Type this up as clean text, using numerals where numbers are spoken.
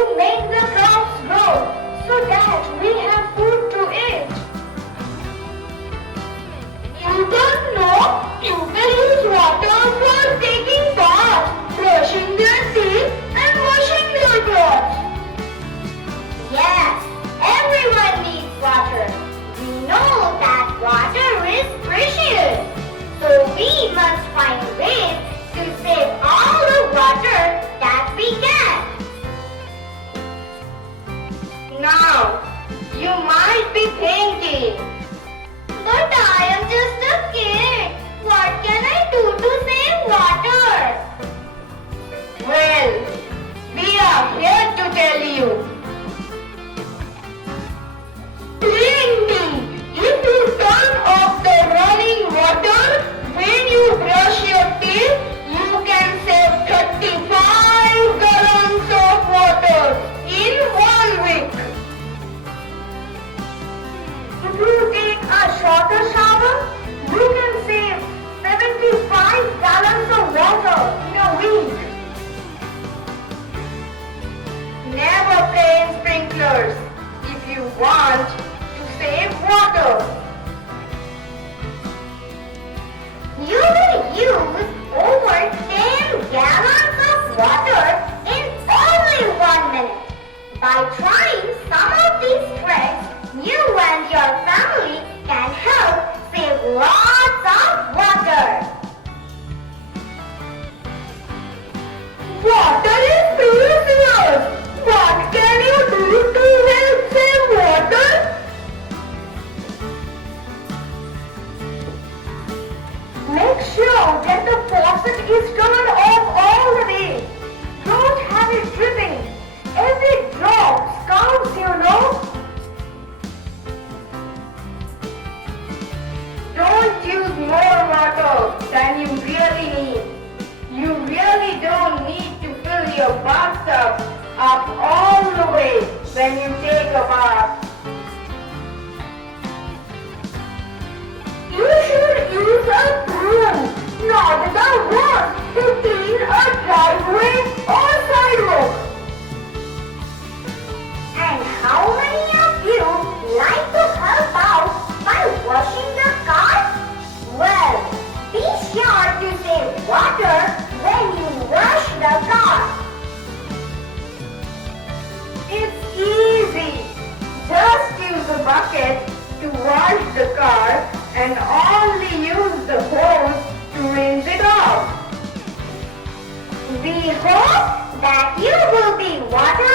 to make the crops grow so that we have food to eat. You don't know? People use water for taking baths, brushing their teeth, and washing their clothes. Yes, everyone needs water. We know that water is precious. So we must find ways to save all the water that we can. Now, you might be thinking, but I am just a kid. What can I do to save water? Well, we are here to tell you. Believe me, if you turn off the running water when you brush your teeth, you can save 35 gallons of water in 1 week. If you take a shorter shower, you can save 75 gallons of water in a week. Never play in sprinklers if you want to save water. You will use over 10 gallons of water in only 1 minute. By trying some of these tricks, you and your family can help save lots of water. Water is precious. What can you do to help save water? Make sure that the faucet is turned off all the way. Don't have it dripping. Every drop counts, you know. Don't use more water than you really need. You really don't need to fill your bathtub up all the way when you take a bath. You should use a broom, not the one to clean a driveway or sidewalk. And how many of you like to help out by washing the car? Well, be sure to save water when you wash the car. It's easy. Just use a bucket to wash the car and only use the hose to rinse it off. We hope that you will be water